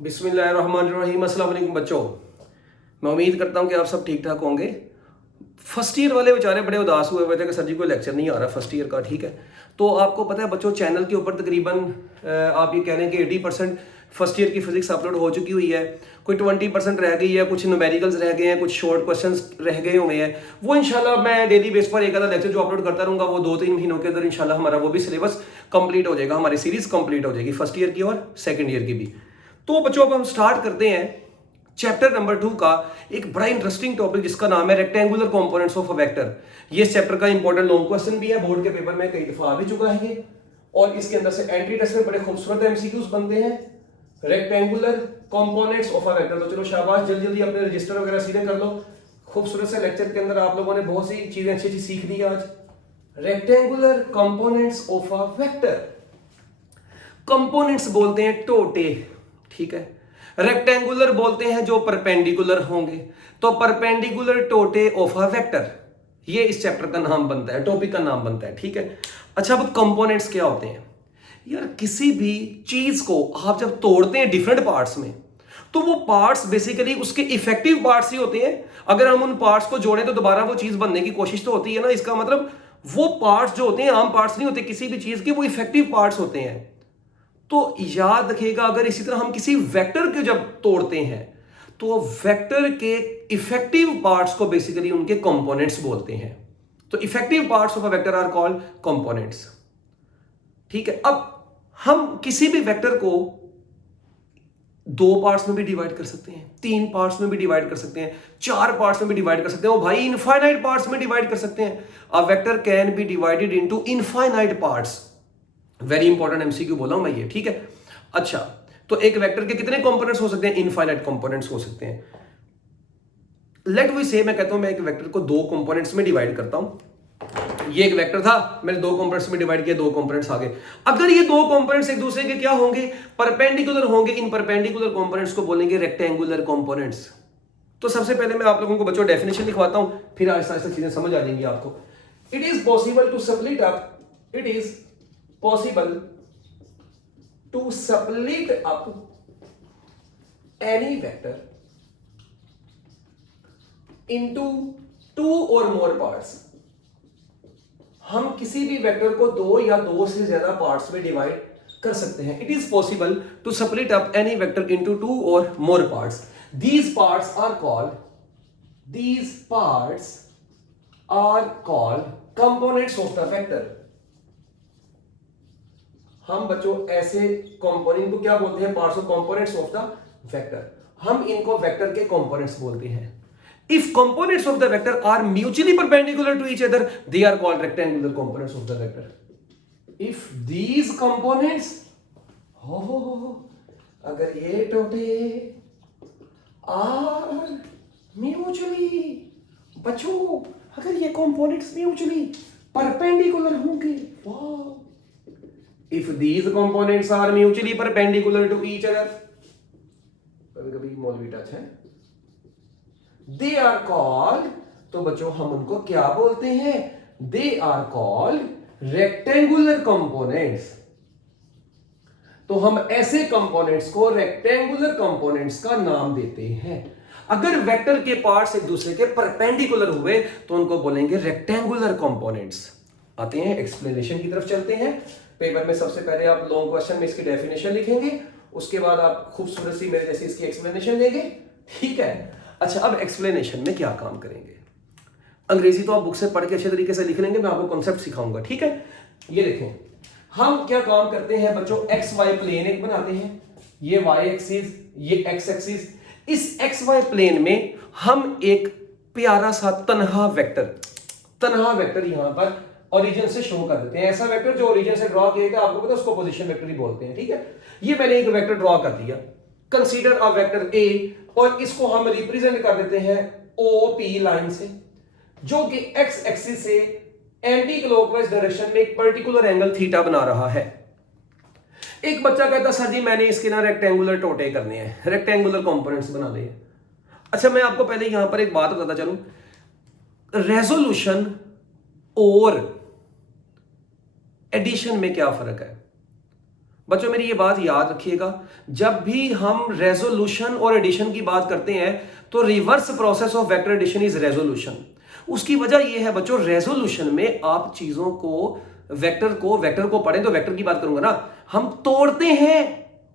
बिस्मिल्लाहिर्रहमानिर्रहीम। अस्सलाम वालेकुम बच्चों, मैं उम्मीद करता हूँ कि आप सब ठीक ठाक होंगे। फर्स्ट ईयर वाले बेचारे बड़े उदास हुए थे कि सर जी कोई लेक्चर नहीं आ रहा फर्स्ट ईयर का। ठीक है, तो आपको पता है बच्चों, चैनल के ऊपर तकरीबन आप ये कह रहे हैं कि 80% फर्स्ट ईयर की फिजिक्स अपलोड हो चुकी हुई है। कोई 20% रह गई है, कुछ न्यूमेरिकल्स रह गए हैं, कुछ शॉर्ट क्वेश्चंस रह गए हुए हैं। वो इंशाल्लाह मैं डेली बेस पर एक आधा लेक्चर जो अपलोड करता रहूँगा, वो 2-3 महीनों के अंदर इंशाल्लाह हमारा वो भी सिलेबस कंप्लीट हो जाएगा, हमारी सीरीज कंप्लीट हो जाएगी फर्स्ट ईयर की और सेकेंड ईयर की भी। तो बच्चों अब हम स्टार्ट करते हैं चैप्टर नंबर 2 का एक बड़ा इंटरेस्टिंग टॉपिक जिसका नाम है rectangular components of a vector. ये इस चैप्टर का इंपॉर्टेंट लॉन्ग क्वेश्चन भी है, बोर्ड के पेपर में कई दफा आ भी चुका है ये, और इसके अंदर से एंट्री टेस्ट में बड़े खूबसूरत एमसीक्यूज बनते हैं। Rectangular components of a vector. तो चलो शाबाश, जल्दी जल्दी अपने रजिस्टर वगैरह सीधे कर लो। खूबसूरत से लेक्चर के अंदर आप लोगों ने बहुत सी चीजें अच्छी अच्छी सीख ली आज। Rectangular components of a vector. Components बोलते हैं टोटे, ठीक है। रेक्टेंगुलर बोलते हैं जो परपेंडिकुलर होंगे। तो परपेंडिकुलर टोटे ऑफ अ वेक्टर, ये इस चैप्टर का नाम बनता है, टॉपिक का नाम बनता है, ठीक है। अच्छा, अब कंपोनेंट्स क्या होते हैं यार? किसी भी चीज को आप जब तोड़ते हैं डिफरेंट पार्ट्स में, तो वो पार्ट्स बेसिकली उसके इफेक्टिव पार्ट्स ही होते हैं। अगर हम उन पार्ट्स को जोड़ें तो दोबारा वो चीज बनने की कोशिश तो होती है ना। इसका मतलब वो पार्ट्स जो होते हैं आम पार्ट्स नहीं होते किसी भी चीज के, वो इफेक्टिव पार्ट्स होते हैं। तो याद रखिएगा, अगर इसी तरह हम किसी वेक्टर के जब तोड़ते हैं तो वेक्टर के इफेक्टिव पार्ट्स को बेसिकली उनके कंपोनेंट्स बोलते हैं। तो effective parts of a vector are called components, ठीक है। अब हम किसी भी वेक्टर को 2 पार्ट्स में भी डिवाइड कर सकते हैं, 3 पार्ट्स में भी डिवाइड कर सकते हैं, 4 पार्ट्स में भी डिवाइड कर सकते हैं, और भाई इनफाइनाइट पार्ट्स में डिवाइड कर सकते हैं। A vector can be divided into infinite parts. Very important MCQ बोला हूं मैं ये, ठीक है। अच्छा, तो एक वेक्टर के कितने कंपोनेंट्स हो सकते हैं? इनफाइनाइट कंपोनेंट्स हो सकते हैं। लेट वी से, मैं कहता हूं मैं एक वेक्टर को 2 कंपोनेंट्स में डिवाइड करता हूं। ये एक वेक्टर था, मैंने 2 कंपोनेंट्स में डिवाइड किया, 2 कंपोनेंट्स आ गए। अगर ये 2 कंपोनेंट्स एक दूसरे के क्या होंगे? परपेंडिकुलर होंगे। इन परपेंडिकुलर कंपोनेंट्स को बोलेंगे रेक्टेंगुलर कंपोनेंट्स। तो सबसे पहले मैं आप लोगों को बच्चों डेफिनेशन लिखवाता हूं, फिर आहिस्ता आहिस्ता चीजें समझ आ जाएंगी आपको। It is possible to split up, it is possible to split up any vector into 2 or more parts। हम किसी भी वेक्टर को 2 या 2 से ज्यादा पार्ट्स में डिवाइड कर सकते हैं। It is possible to split up any vector into 2 or more parts। These parts are called components of the vector। हम बच्चों ऐसे कंपोनेंट को क्या बोलते हैं? Parts of components of the vector. हम इनको वेक्टर के कंपोनेंट्स बोलते हैं। If components of the vector are mutually perpendicular to each other, they are called rectangular components of the vector. If these components हो, अगर ये टोटे आर म्यूचुअली, बच्चों अगर ये कंपोनेंट्स म्यूचुअली परपेंडिकुलर होंगे, वाह। If these components are mutually perpendicular to each other, कभी-कभी मौलवी टच है, they are called, तो बच्चों हम उनको क्या बोलते हैं? They are called rectangular components। तो हम ऐसे कंपोनेंट्स को रेक्टेंगुलर कंपोनेंट्स का नाम देते हैं। अगर वेक्टर के पार्ट्स एक दूसरे के परपेंडिकुलर हुए तो उनको बोलेंगे रेक्टेंगुलर कंपोनेंट्स। आते हैं एक्सप्लेनेशन की तरफ, चलते हैं। पेपर में सबसे पहले आप लॉन्ग क्वेश्चन में इसकी डेफिनेशन लिखेंगे, उसके बाद आप खूबसूरत सी मेरे जैसे इसकी एक्सप्लेनेशन देंगे, ठीक है। अच्छा, अब एक्सप्लेनेशन में क्या काम करेंगे? अंग्रेजी तो आप बुक से पढ़ के अच्छे तरीके से लिख लेंगे, मैं आपको कॉन्सेप्ट सिखाऊंगा, ठीक है। ये देखें, हम क्या काम करते हैं बच्चों? एक्स वाई प्लेन एक बनाते हैं, ये वाई एक्सिस, ये एक्स एक्सिस। इस एक्स वाई प्लेन में हम एक प्यारा सा तन्हा वेक्टर यहां पर ओरिजिन से शो कर देते हैं। ऐसा वेक्टर जो ओरिजिन से ड्रॉ किया गया, आपको पता है उसको पोजीशन वेक्टर ही बोलते हैं, ठीक है। ये मैंने एक वेक्टर ड्रॉ कर दिया, कंसीडर अ वेक्टर ए, और इसको हम रिप्रेजेंट कर देते हैं ओपी लाइन से, जो कि एक्स एक्सिस से एंटी क्लॉकवाइज डायरेक्शन में एक पर्टिकुलर एंगल थीटा बना रहा है। एक बच्चा कहता सर जी मैंने इसके ना रेक्टेंगुलर टोटे करने हैं, रेक्टेंगुलर कंपोनेंट्स बना दे। अच्छा, मैं आपको पहले यहां पर एक बात बताता चलूं, रेजोल्यूशन और एडिशन में क्या फर्क है? बच्चों मेरी ये बात याद रखिएगा, जब भी हम रेजोल्यूशन और एडिशन की बात करते हैं तो reverse process of vector addition is resolution. उसकी वजह यह है बच्चों, रेजोल्यूशन में आप चीजों को वेक्टर को पढ़ें तो वेक्टर की बात करूंगा ना, हम तोड़ते हैं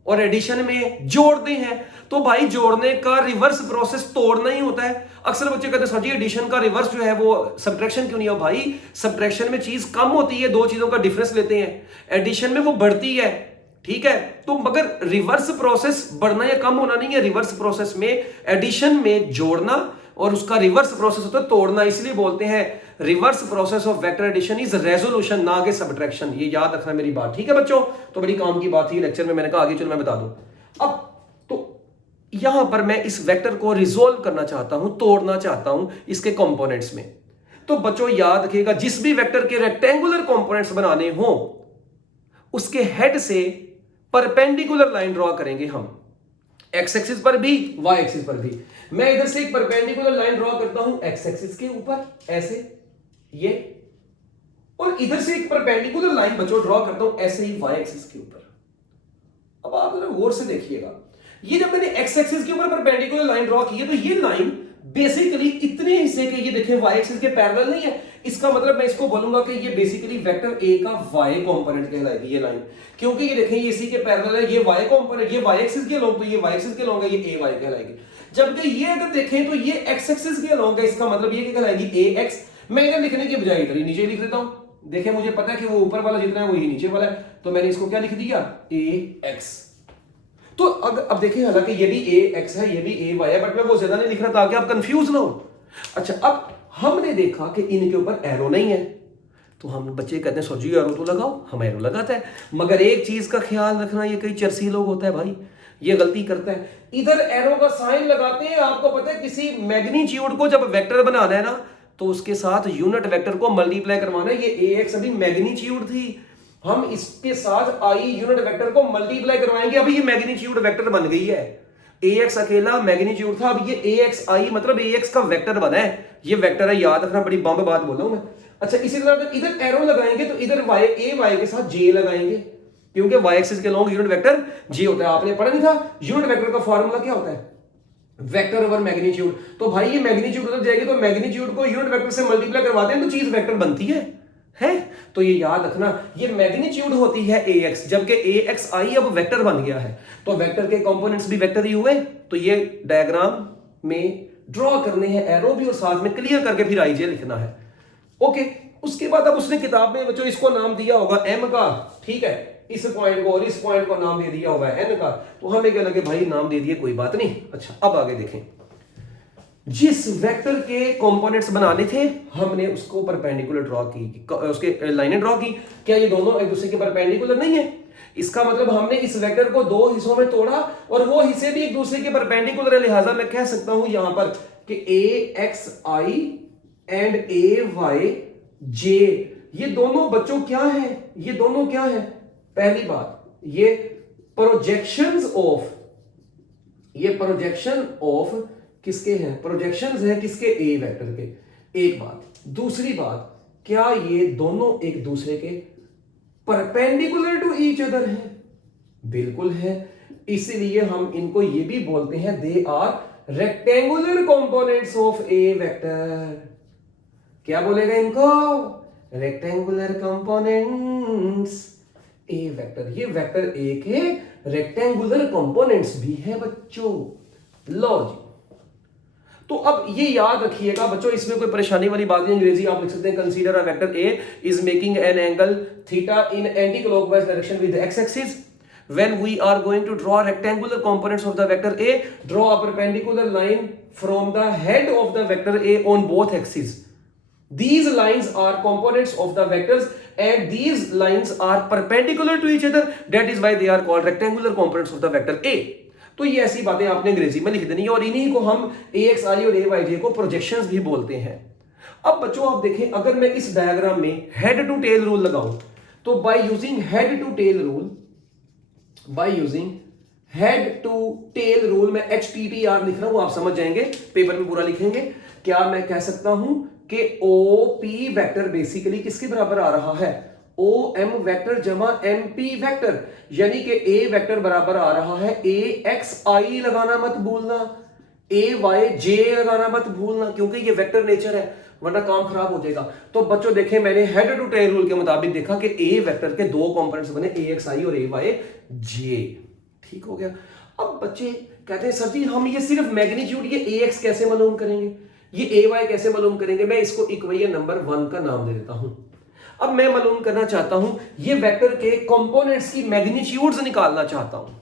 और एडिशन में जोड़ते हैं। तो भाई जोड़ने का रिवर्स प्रोसेस तोड़ना ही होता है। अक्सर बच्चे कहते हैं सर जी एडिशन का रिवर्स जो है वो सब्ट्रैक्शन क्यों नहीं है? भाई सब्ट्रैक्शन में चीज कम होती है, दो चीजों का डिफरेंस लेते हैं, एडिशन में वो बढ़ती है, ठीक है। तो मगर रिवर्स प्रोसेस बढ़ना या कम होना नहीं है, रिवर्स प्रोसेस में एडिशन में जोड़ना और उसका रिवर्स प्रोसेस होता है तोड़ना। इसलिए बोलते हैं reverse process of vector addition is resolution, ना कि सब्ट्रैक्शन। ये याद रखना मेरी बात, ठीक है बच्चों। तो बड़ी काम की बात थी लेक्चर में, मैंने कहा आगे चलो मैं बता दूं। अब तो यहां पर मैं इस वेक्टर को रिजोल्व करना चाहता हूं, तोड़ना चाहता हूं इसके कंपोनेंट्स में। तो बच्चों याद रखिएगा, जिस भी वेक्टर के रेक्टेंगुलर कंपोनेंट्स बनाने हो उसके हेड से परपेंडिकुलर लाइन ड्रॉ करेंगे हम, एक्स एक्सिस पर भी वाई एक्सिस पर भी। मैं इधर से एक परपेंडिकुलर लाइन ड्रॉ करता हूं एक्स एक्सिस के ऊपर ऐसे ये, और इधर से एक परपेंडिकुलर लाइन बच्चों ड्रॉ करता हूं ऐसे ही वाई एक्सिस के ऊपर। अब आप जरा गौर से देखिएगा, ये जब मैंने एक्स एक्सिस के ऊपर परपेंडिकुलर लाइन ड्रॉ की है तो ये लाइन बेसिकली इतने हिस्से के, ये देखें वाई एक्सिस के पैरेलल नहीं है। इसका मतलब मैं इसको बोलूंगा कि ये बेसिकली वेक्टर ए का वाई कंपोनेंट कहलाएगी ये लाइन, क्योंकि ये देखें ये इसी के पैरेलल है, ये वाई कंपोनेंट, ये वाई एक्सिस के अलोंग, तो ये वाई एक्सिस के अलोंग है, ये ए वाई कहलाएगी। जबकि ये अगर देखें तो ये एक्स एक्सिस के अलोंग है, इसका मतलब ये कहलाएगी ए एक्स। मैं इधर लिखने के बजाय इधर ही नीचे लिख देता हूं। देखें मुझे पता है कि वो ऊपर वाला जितना है वही नीचे वाला है, तो मैंने इसको क्या लिख दिया ए एक्स। तो अब देखिए हालांकि ये भी ए एक्स है, ये भी ए वाई है, बट मैं वो ज्यादा नहीं लिख रहा ताकि आप कंफ्यूज ना हो। अच्छा, अब हमने देखा कि इनके ऊपर एरो नहीं है, तो हम बच्चे कहते हैं सोची एरो तो लगाओ, हम एरो लगाते हैं। मगर एक चीज का ख्याल रखना, ये कई चरसी लोग होता है भाई, ये गलती करता है, इधर एरो का साइन लगाते हैं। आपको पता है किसी मैग्नीट्यूड को जब वेक्टर बनाना है ना तो उसके साथ यूनिट वेक्टर को मल्टीप्लाई करवाना है। ये ए एक्स अभी मैग्नीट्यूड थी, हम इसके साथ आई यूनिट वेक्टर को मल्टीप्लाई करवाएंगे। अभी ये मैग्नीट्यूड वेक्टर बन गई है, ax अकेला मैग्नीट्यूड था, अब ये ax आई मतलब ax का वेक्टर बना है, ये वेक्टर है, याद रखना, बड़ी बम बात बोल रहा हूं मैं। अच्छा, इसी तरह अगर इधर एरो लगाएंगे तो इधर y a y के साथ j लगाएंगे, क्योंकि y एक्सिस के लॉन्ग यूनिट वेक्टर j होता है। आपने पढ़ा नहीं था यूनिट वेक्टर का फॉर्मूला क्या होता है? Vector over magnitude. तो भाई ये मैग्नीट्यूड उधर जाएगी तो मैग्नीट्यूड को यूनिट वेक्टर से मल्टीप्लाई करवाते हैं तो चीज वेक्टर बनती है। तो ये याद रखना, ये मैग्नीट्यूड होती है ax, जबकि ax आई अब वेक्टर बन गया है, तो वेक्टर के कंपोनेंट्स भी वेक्टर ही हुए। तो ये डायग्राम में ड्रॉ करने हैं एरो भी और साथ में क्लियर करके फिर आई जे लिखना है। ओके, उसके बाद अब उसने किताब में बच्चों इसको नाम दिया होगा m का, ठीक है, इस पॉइंट को और इस पॉइंट को नाम दे दिया होगा n का, तो हमें क्या लगे भाई नाम दे दिए कोई बात नहीं। अच्छा, अब आगे देखें, जिस वेक्टर के कंपोनेंट्स बनाने थे हमने उसको परपेंडिकुलर ड्रॉ की, उसके लाइनें ड्रॉ की। क्या ये दोनों एक दूसरे के परपेंडिकुलर नहीं है? इसका मतलब हमने इस वेक्टर को दो हिस्सों में तोड़ा और वो हिस्से भी एक दूसरे के परपेंडिकुलर है, लिहाजा मैं कह सकता हूं यहां पर कि a x i and a y j, ये दोनों बच्चों क्या है? ये दोनों क्या है? पहली बात, ये प्रोजेक्शंस ऑफ, ये प्रोजेक्शन ऑफ किसके हैं? प्रोजेक्शंस हैं किसके? ए वेक्टर के। एक बात। दूसरी बात, क्या ये दोनों एक दूसरे के परपेंडिकुलर टू ईच अदर हैं? बिल्कुल है, इसलिए हम इनको ये भी बोलते हैं they are rectangular components of a vector. क्या बोलेगा इनको? Rectangular components a vector. ये वेक्टर ए के रेक्टेंगुलर कंपोनेंट्स भी है बच्चों। लो जी, तो अब ये याद रखिएगा बच्चों, इसमें कोई परेशानी वाली बात नहीं। अंग्रेजी आप लिख सकते हैं, consider a vector A is making an angle theta in anti clockwise direction with x axis. When we are going to draw rectangular components of the vector A, draw a perpendicular line from the head of the vector A on both axes. These lines are components of the vectors and these lines are perpendicular to each other. That is why they are called rectangular components of the vector A. तो ये ऐसी बातें आपने अंग्रेजी में लिख देनी है और इन्हीं को हम AXI और AYJ को प्रोजेक्शंस भी बोलते हैं। अब बच्चों आप देखें, अगर मैं इस डायग्राम में हेड टू टेल रूल लगाऊं तो by using head to tail rule, by using head to tail rule, मैं HTTR लिख रहा हूं, आप समझ जाएंगे, पेपर में पूरा लिखेंगे। क्या मैं कह सकता हूं कि OP वेक्टर बेसिकली किसके बराबर आ रहा है? ओ एम वेक्टर जमा एम पी वेक्टर, यानी कि ए वेक्टर बराबर आ रहा है ए एक्स आई लगाना मत भूलना, ए वाई जे लगाना मत भूलना, क्योंकि ये वेक्टर नेचर है, वरना काम खराब हो जाएगा। तो बच्चों देखें, मैंने हेड टू टेल रूल के मुताबिक देखा कि ए वेक्टर के दो कंपोनेंट्स बने, ए एक्स आई और ए वाई जे। ठीक हो गया। अब बच्चे कहते हैं सर जी हम ये सिर्फ मैग्नीट्यूड ये ए एक्स कैसे मालूम करेंगे, ये ए वाई कैसे मालूम करेंगे? मैं इसको इक्वेशन नंबर 1 का नाम दे देता हूं। अब मैं मालूम करना चाहता हूं ये वेक्टर के कंपोनेंट्स की मैग्नीट्यूड्स निकालना चाहता हूं,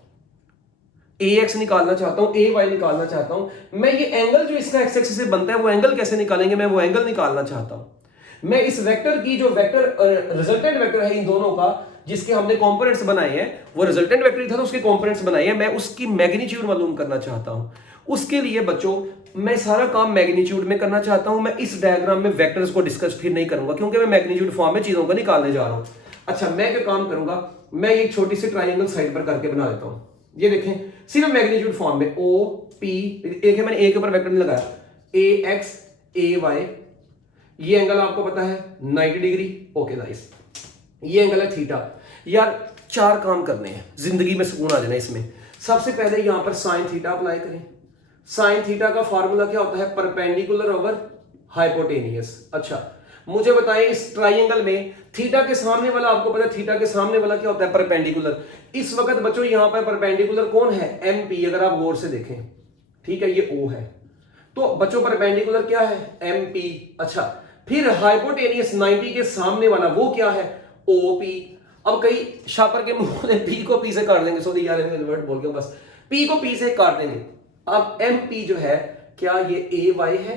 ए एक्स निकालना चाहता हूं, ए वाई निकालना चाहता हूं। मैं ये एंगल जो इसका एक्स एक्सिस से बनता है वो एंगल कैसे निकालेंगे, मैं वो एंगल निकालना चाहता हूं। मैं इस वेक्टर की जो वेक्टर रिजल्टेंट वेक्टर है इन दोनों का, जिसके हमने कंपोनेंट्स बनाए हैं, वो रिजल्टेंट वेक्टर था तो उसके कंपोनेंट्स बनाए हैं, मैं उसकी मैग्नीट्यूड मालूम करना चाहता हूं। उसके लिए बच्चों मैं सारा काम मैग्नीट्यूड में करना चाहता हूं। मैं इस डायग्राम में वेक्टर्स को डिस्कस फिर नहीं करूंगा, क्योंकि मैं मैग्नीट्यूड फॉर्म में चीजों को निकालने जा रहा हूं। अच्छा, मैं क्या काम करूंगा, मैं एक छोटी सी ट्राइंगल साइड पर करके बना देता हूं। ये देखें, सिर्फ मैग्नीट्यूड फॉर्म में ओ पी, एक है मैंने ए के ऊपर वेक्टर नहीं लगाया, ए एक्स ए वाई, ये एंगल आपको पता है 90 डिग्री। ओके नाइस, ये एंगल है थीटा। यार 4 काम करने हैं, जिंदगी में सुकून आ जाना इसमें। सबसे पहले यहां पर साइन थीटा अप्लाई करें। साइन थीटा का फार्मूला क्या होता है, परपेंडिकुलर ओवर हाइपोटेनियस। अच्छा मुझे बताएं इस ट्राइंगल में थीटा के सामने वाला, आपको पता है थीटा के सामने वाला क्या होता है, परपेंडिकुलर। इस वक्त बच्चों यहां पर परपेंडिकुलर कौन है, एम पी, अगर आप गौर से देखें, ठीक है, ये ओ है, तो बच्चों परपेंडिकुलर क्या है, एम पी। अच्छा, फिर हाइपोटेनियस 90 के सामने वाला वो क्या है, ओ पी। अब कई शापर के मुंह में पी को पी से काट देंगे, सॉरी यार वर्ड बोल के बस, पी को पी से काट देंगे। अब एम पी जो है क्या ये ए वाई है,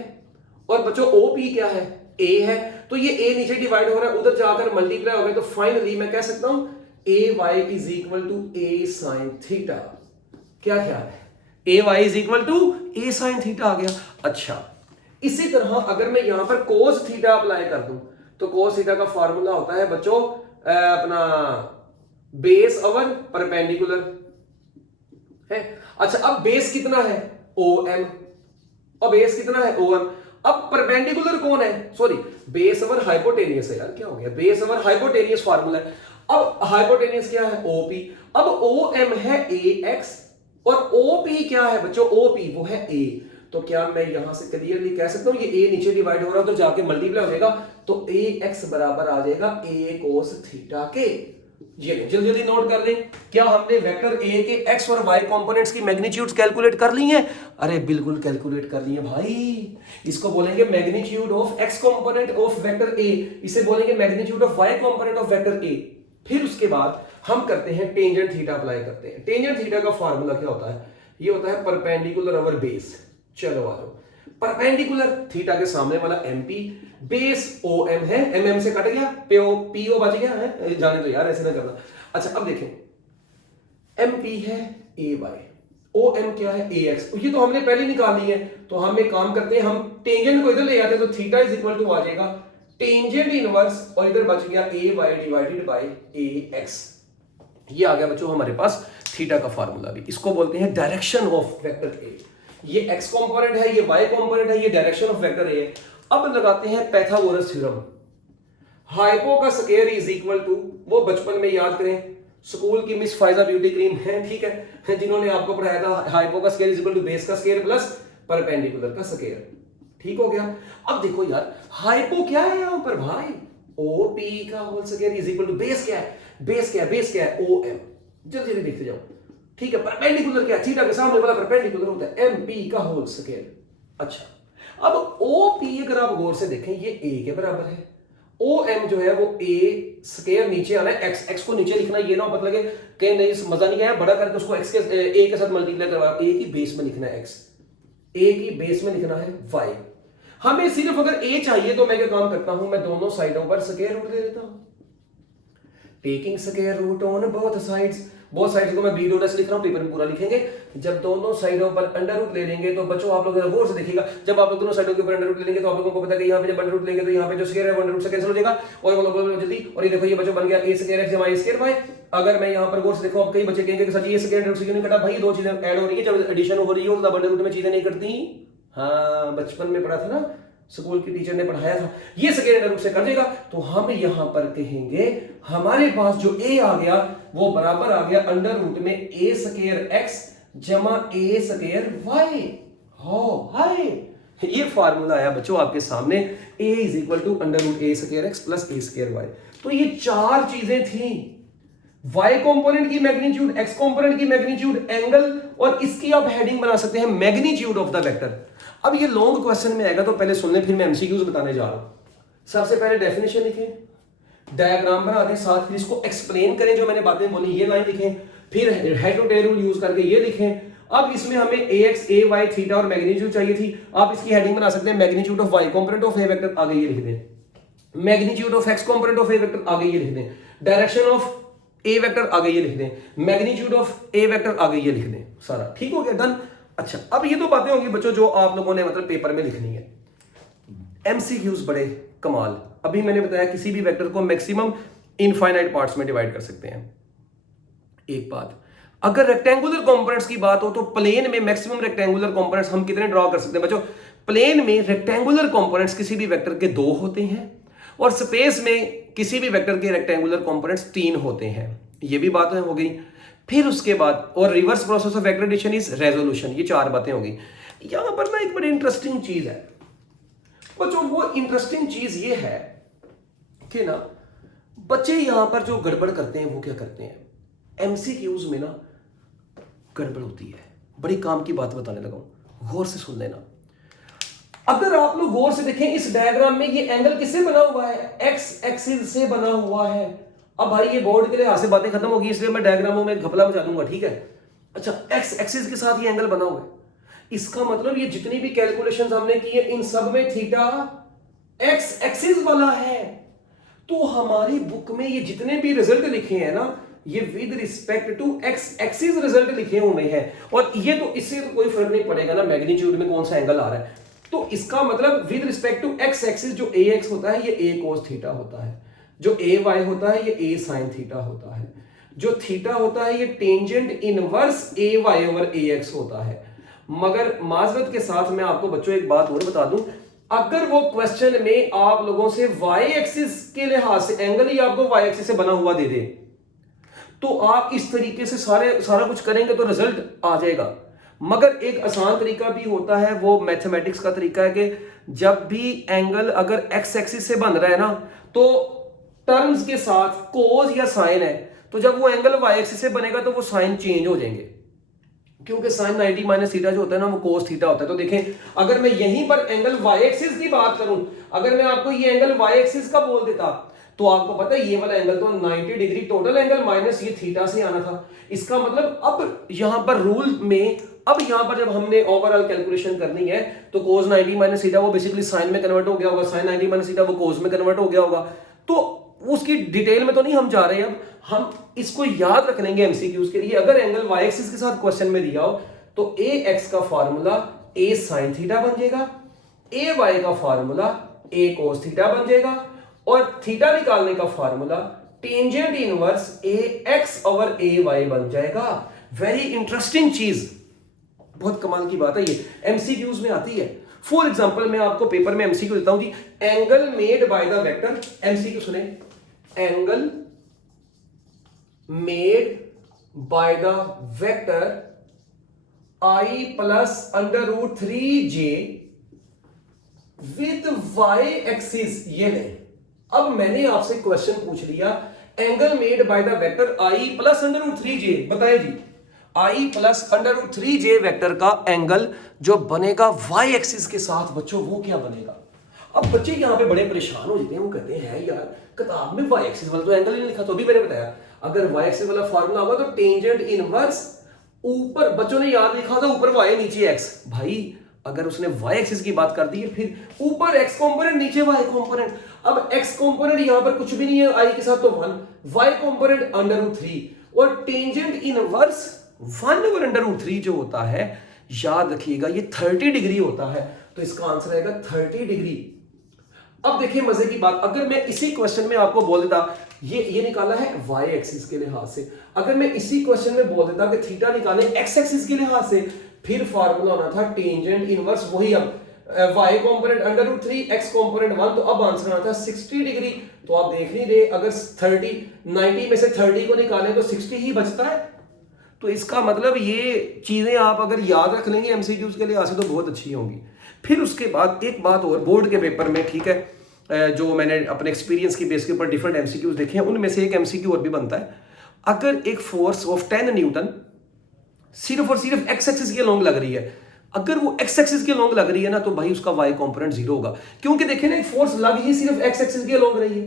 और बच्चों ओ पी क्या है, ए है, तो ये ए नीचे डिवाइड हो रहा है, उधर जाकर मल्टीप्लाई हो गया, तो फाइनली मैं कह सकता हूं a y is equal to a sine theta. क्या ख्याल है, a y is equal to a sine theta आ गया। अच्छा, इसी तरह अगर मैं यहां पर कोस थीटा अप्लाई कर दूं, तो कोस थीटा का फार्मूला होता है बच्चों अपना बेस ओवर परपेंडिकुलर है। अच्छा, अब बेस कितना है, ओ एम, और बेस कितना है, ओ एम। अब परपेंडिकुलर कौन है, सॉरी बेस ओवर हाइपोटेनियस है, यार क्या हो गया, बेस ओवर हाइपोटेनियस फार्मूला है। अब हाइपोटेनियस क्या है, ओपी। अब ओ एम है ए एक्स, और ओपी क्या है बच्चों, ओपी वो है ए। तो क्या मैं यहां से क्लियरली कह सकता हूं ये ए नीचे डिवाइड हो रहा है तो जाके मल्टीप्लाई हो जाएगा, तो ए एक्स बराबर आ जाएगा ए कोस थीटा के। ये जल्दी जल्दी नोट कर लें, क्या हमने वेक्टर ए के एक्स और वाई कंपोनेंट्स की मैग्नीट्यूड्स कैलकुलेट कर ली हैं? अरे बिल्कुल कैलकुलेट कर ली है भाई। इसको बोलेंगे magnitude of X component of vector A, इसे बोलेंगे magnitude of Y component of vector A. फिर उसके बाद हम करते हैं टेंजेंट थीटा अप्लाई करते हैं। टेंजेंट थीटा का फार्मूला क्या होता है, ये होता है परपेंडिकुलर ओवर बेस। चलो आ जाओ, परपेंडिकुलर थीटा के सामने वाला एमपी, बेस ओ एम है, एम एम से कट गया, पीओ बच गया है, जाने तो यार ऐसे ना करना। अच्छा अब देखें, एम पी है ए वाई, ओ एम क्या है ए एक्स, ये तो हमने पहले निकाल ली है। तो हम एक काम करते हैं, हम टेंजेंट को इधर ले आते हैं, तो थीटा इज इक्वल टू आ जाएगा टेंजेंट इनवर्स, और इधर बच गया a y divided by a x. ये आ गया बच्चों हमारे पास थीटा का फार्मूला भी। इसको बोलते हैं डायरेक्शन ऑफ वेक्टर ए। ये एक्स कंपोनेंट है, ये वाई कंपोनेंट है, ये डायरेक्शन ऑफ वेक्टर ए है। अब लगाते हैं पाइथागोरस थ्योरम। हाइपो का स्क्वायर इज इक्वल टू, वो बचपन में याद करें, स्कूल की मिस फायजा ब्यूटी क्रीम है, ठीक है, जिन्होंने आपको पढ़ाया था हाइपो का square is equal to base का स्क्वायर प्लस परपेंडिकुलर का स्क्वायर। ठीक हो गया। अब देखो यार, हाइपो क्या है यहां पर भाई, ओ पी का whole square is equal to base क्या है, बेस क्या है, बेस क्या है, ओ एम। जल्दी जल्दी देखते जाओ, ठीक है। परपेंडिकुलर क्या है, थीटा के सामने वाला परपेंडिकुलर होता है एम पी का होल स्क्वायर। अच्छा, अब ओ पी अगर आप गौर से देखें ये ए के बराबर है, ओ एम जो है वो ए स्क्वायर नीचे आना है, एक्स एक्स को नीचे लिखना, ये ना पता लगे कहीं नहीं मजा नहीं आया, बड़ा करके उसको एक्स के ए के साथ मल्टीप्लाई करवा, ए की बेस में लिखना है एक्स, ए की बेस में लिखना है वाई। हमें सिर्फ अगर ए चाहिए तो मैं क्या काम करता हूं, मैं दोनों साइडों पर स्क्वायर रूट दे देता हूं, taking square root on both sides. Both sides को मैं बी डॉट लिख रहा हूं, पेपर में पूरा लिखेंगे। जब दोनों साइडों पर अंडर रूट ले लेंगे तो बच्चों आप लोग गौर से देखिएगा, जब आप लोग दोनों साइडों के ऊपर अंडर रूट ले लेंगे तो आप लोगों को पता है कि यहां पे जब अंडर रूट लेंगे तो यहां पे जो स्क्वायर है वो अंडर रूट से कैंसिल हो जाएगा, और बोलो जल्दी। और ये देखो ये बच्चों बन गया ए स्क्वायर एक्स जमा ए स्क्वायर वाई। अगर मैं यहां पर गौर से देखो, अब कई बच्चे कहेंगे कि सर ये स्क्वायर अंडर रूट से क्यों नहीं कटा, भाई दो चीजें ऐड हो रही है, जब एडिशन हो रही है तो अंडर रूट में चीजें नहीं कटती। हाँ बचपन में पढ़ा था ना, स्कूल की टीचर ने पढ़ाया था, ये स्क्वायर अंडर रूट से कर देगा। तो हम यहां पर कहेंगे हमारे पास जो a आ गया वो बराबर आ गया अंडर रूट में a स्क्वायर x जमा a स्क्वायर y। हो हाय, ये फार्मूला आया बच्चों आपके सामने, a is equal to under root a square x plus a square y। तो ये चार चीजें थी, y कंपोनेंट की मैग्नीट्यूड, x कंपोनेंट की मैग्नीट्यूड, एंगल, और इसकी आप हेडिंग बना सकते हैं मैग्नीट्यूड ऑफ द वेक्टर। अब ये लॉन्ग क्वेश्चन में आएगा तो पहले सुन लें, फिर मैं एमसीक्यूज बताने जा रहा हूं। सबसे पहले डेफिनेशन लिखें, डायग्राम बना दें, साथ फिर इसको एक्सप्लेन करें जो मैंने बातें बोली, ये लाइन लिखें, फिर head to tail rule use करके ये लिखें। अब इसमें हमें ax, ay, थीटा और मैग्नीट्यूड चाहिए थी। आप इसकी हेडिंग बना सकते हैं magnitude of y component of a vector, आगे ये लिख दें। Magnitude of x component of a vector, आगे ये लिख दें। डायरेक्शन ऑफ a वेक्टर, आगे ये लिख दें। मैग्नीट्यूड ऑफ a वेक्टर, आगे ये लिख दें। सारा ठीक हो गया, डन। अच्छा, अब ये तो बातें होंगी बच्चों जो आप लोगों ने मतलब पेपर में लिखनी है। एमसीक्यूज बड़े कमाल, अभी मैंने बताया किसी भी वेक्टर को मैक्सिमम इनफाइनाइट पार्ट्स में डिवाइड कर सकते हैं। एक बात, अगर रेक्टेंगुलर कंपोनेंट्स की बात हो तो प्लेन में मैक्सिमम रेक्टेंगुलर कंपोनेंट्स हम कितने ड्रॉ कर सकते हैं बच्चों? प्लेन में रेक्टेंगुलर कंपोनेंट्स किसी भी वेक्टर के 2 होते हैं और स्पेस में किसी भी वेक्टर के रेक्टेंगुलर कंपोनेंट्स 3 होते हैं। ये भी बात हो गई। फिर उसके बाद और reverse process of vector addition is resolution, ये 4 बातें हो गई। यहां पर ना एक बड़ी इंटरेस्टिंग चीज है बच्चों, वो इंटरेस्टिंग चीज ये है कि ना बच्चे यहां पर जो गड़बड़ करते हैं वो क्या करते हैं, एमसीक्यूज में ना गड़बड़ होती है। बड़ी काम की बात बताने लगा हूं, गौर से सुन लेना। अगर आप लोग गौर से देखें इस डायग्राम में, ये एंगल किससे बना हुआ है? एक्स एक्सिस से बना हुआ है। अब भाई ये बोर्ड के लिहाज से बातें खत्म होगी, इसलिए मैं डायग्रामों में घपला बचा दूंगा, ठीक है? अच्छा, एक्स एक्सिस के साथ ये एंगल बना हुआ है, इसका मतलब ये जितनी भी कैलकुलेशंस हमने की है इन सब में थीटा एक्स एक्सिस वाला है। तो हमारी बुक में ये जितने भी रिजल्ट लिखे हैं ना, ये with respect to X axis result लिखे हुए हैं। और ये तो इससे तो कोई फर्क नहीं पड़ेगा ना मैग्नीट्यूड में कौन सा एंगल आ रहा है। तो इसका मतलब with respect to X axis जो ए एक्स होता है ये ए कोस थीटा होता है, जो ए वाई होता है ये ए साइन थीटा होता है, जो थीटा होता है ये टेंजेंट इनवर्स ए वाई ओवर ए एक्स होता है। मगर माजरत के साथ मैं आपको बच्चों एक बात और बता दूं, अगर वो क्वेश्चन में आप लोगों से वाई एक्सिस के लिहाज से एंगल ही आपको वाई एक्सिस से बना हुआ दे दे, तो आप इस तरीके से सारा कुछ करेंगे तो रिजल्ट आ जाएगा। मगर एक आसान तरीका भी होता है, वो मैथमेटिक्स का तरीका है कि जब भी एंगल अगर एक्स एक्सिस से बन रहा है ना, तो टर्म्स के साथ कोस या साइन है, तो जब वो एंगल वाई एक्सिस से बनेगा तो वो साइन चेंज हो जाएंगे, क्योंकि साइन 90 माइनस थीटा जो होता है ना वो कोस थीटा होता है। तो देखें, अगर मैं यहीं पर एंगल वाई एक्सिस की बात करूं, अगर मैं आपको ये एंगल वाई एक्सिस का बोल देता, तो आपको पता है ये वाला एंगल तो 90 डिग्री टोटल एंगल माइनस ये थीटा से आना था। इसका मतलब अब यहां पर रूल में, अब यहां पर जब हमने ओवरऑल कैलकुलेशन करनी है तो कोस 90 माइनस थीटा वो बेसिकली साइन में कन्वर्ट हो गया होगा, साइन 90 माइनस थीटा वो कोस में कन्वर्ट हो गया होगा। तो उसकी डिटेल में तो नहीं हम जा रहे हैं, अब हम इसको याद रख लेंगे एमसीक्यूज के लिए। अगर एंगल वाई एक्सिस के साथ क्वेश्चन में दिया हो तो ए एक्स का फार्मूला ए साइन थीटा बन जाएगा, ए वाई का फार्मूला ए कोस थीटा बन जाएगा, और थीटा निकालने का फार्मूला टेंजेंट इनवर्स ए एक्स ओवर ए वाई बन जाएगा। वेरी इंटरेस्टिंग चीज, बहुत कमाल की बात है, ये एमसीक्यूज में आती है। फॉर एग्जांपल मैं आपको पेपर में एमसीक्यू देता हूं जी, angle made by the vector, MCQ सुने, angle made by the vector i plus under root 3j with y axis, ये नहीं। अब मैंने आपसे क्वेश्चन पूछ लिया, angle made by the vector i plus under root 3j, बताए जी i plus under root 3j vector का एंगल जो बनेगा वाई एक्सिस के साथ, बच्चों वो क्या बनेगा? अब बच्चे यहां पे बड़े परेशान हो जाते हैं, वो कहते हैं यार किताब में वाई एक्सिस वाला तो एंगल ही नहीं लिखा। तो अभी मैंने बताया, अगर वाई एक्सिस वाला फार्मूला होगा तो टेंजेंट इनवर्स ऊपर, बच्चों ने याद लिखा था ऊपर वाई नीचे एक्स। भाई अगर उसने वाई एक्सिस की बात कर दी है, फिर ऊपर एक्स कंपोनेंट नीचे वाई कंपोनेंट। अब एक्स कंपोनेंट यहां पर कुछ भी नहीं है आई के साथ, तो 1, वाई कंपोनेंट अंडर रूट 3, और tangent inverse 1 over under root 3 जो होता है, याद रखिएगा ये 30 डिग्री होता है। तो इसका आंसर आएगा 30 डिग्री। अब देखिए मजे की बात, अगर मैं इसी क्वेश्चन में आपको बोल देता ये निकाला है वाई एक्सिस के लिहाज से, अगर मैं इसी क्वेश्चन में बोल देता कि थीटा निकाले एक्स एक्सिस के लिहाज से, फिर फार्मूला होना था टेंजेंट इनवर्स, वही अब y कंपोनेंट √3 x कंपोनेंट 1, तो अब आंसर आता है 60 डिग्री। तो आप देख नहीं रहे, अगर 90 में से 30 को निकालें तो 60 ही बचता है। तो इसका मतलब ये चीजें आप अगर याद रख लेंगे एमसीक्यूज के लिए से तो बहुत अच्छी होंगी। फिर उसके बाद एक बात और, बोर्ड के पेपर में, ठीक है, जो मैंने अपने एक्सपीरियंस की बेस के ऊपर डिफरेंट एमसीक्यूज देखे हैं, उनमें से एक एमसीक्यू और भी बनता है। अगर एक फोर्स ऑफ 10 न्यूटन सिर्फ और सिर्फ एक्स एक्सिस के अलोंग लग रही है, अगर वो एक्स एक्सिस के अलोंग लग रही है ना, तो भाई उसका वाई कंपोनेंट 0 होगा। क्योंकि देखिए ना, एक फोर्स लग ही सिर्फ एक्स एक्सिस के अलोंग रही है,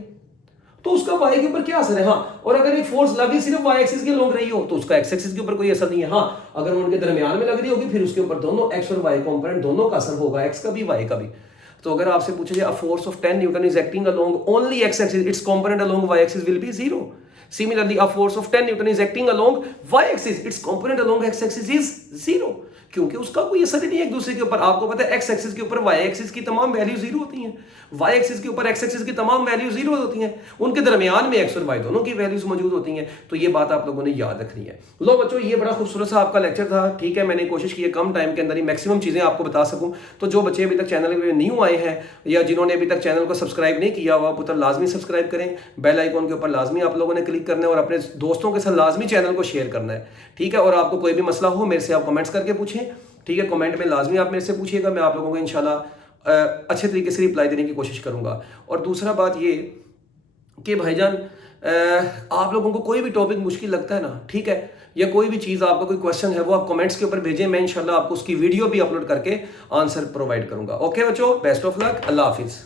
तो उसका वाई के ऊपर क्या असर है। हाँ, और अगर एक फोर्स लग ही सिर्फ वाई एक्सिस के अलोंग रही हो, तो उसका एक्स एक्सिस के ऊपर कोई असर नहीं है। हाँ, अगर वो उनके दरमियान में लग रही होगी, फिर उसके ऊपर दोनों एक्स और वाई कंपोनेंट दोनों का असर होगा, एक्स का भी वाई का भी। तो अगर आपसे पूछा जाए, a force of 10 newton is acting along only X axis, its component along Y axis will be 0। Similarly, a force of 10 Newton is acting along y-axis. Its component along x-axis is 0, क्योंकि उसका कोई असर ही नहीं है एक दूसरे के ऊपर। आपको पता है x एक्सिस के ऊपर y एक्सिस की तमाम वैल्यू 0 होती हैं, y एक्सिस के ऊपर x एक्सिस की तमाम वैल्यू 0 होती हैं, उनके दरमियान में x और y दोनों की वैल्यूज मौजूद होती हैं। तो ये बात आप लोगों ने याद रखनी है। लो बच्चों, ये बड़ा खूबसूरत सा आपका लेक्चर था, ठीक है। मैंने कोशिश की है कम टाइम के अंदर ही मैक्सिमम चीजें आपको बता सकूं। तो जो बच्चे अभी तक चैनल में न्यू आए हैं या जिन्होंने अभी तक चैनल को सब्सक्राइब नहीं किया हुआ, पुत्र लाजमी सब्सक्राइब करें, बेल आइकॉन के ऊपर लाजमी आप लोगों ने क्लिक करना है और अपने दोस्तों के साथ लाजमी चैनल को शेयर करना है, ठीक है। और आपको कोई भी मसला हो मेरे से आप कमेंट्स करके पूछें, ठीक है। कमेंट में लाजमी आप मेरे से पूछिएगा, मैं आप लोगों को इंशाल्लाह अच्छे तरीके से रिप्लाई देने की कोशिश करूंगा। और दूसरा बात ये कि भाईजान, आप लोगों को कोई भी टॉपिक मुश्किल लगता है ना, ठीक है, या कोई भी चीज़ आपका कोई क्वेश्चन है, वो आप कमेंट्स के ऊपर भेजें, मैं इंशाल्लाह आपको उसकी वीडियो भी अपलोड करके आंसर प्रोवाइड करूंगा। ओके बच्चों, बेस्ट ऑफ लक, अल्लाह हाफिज़।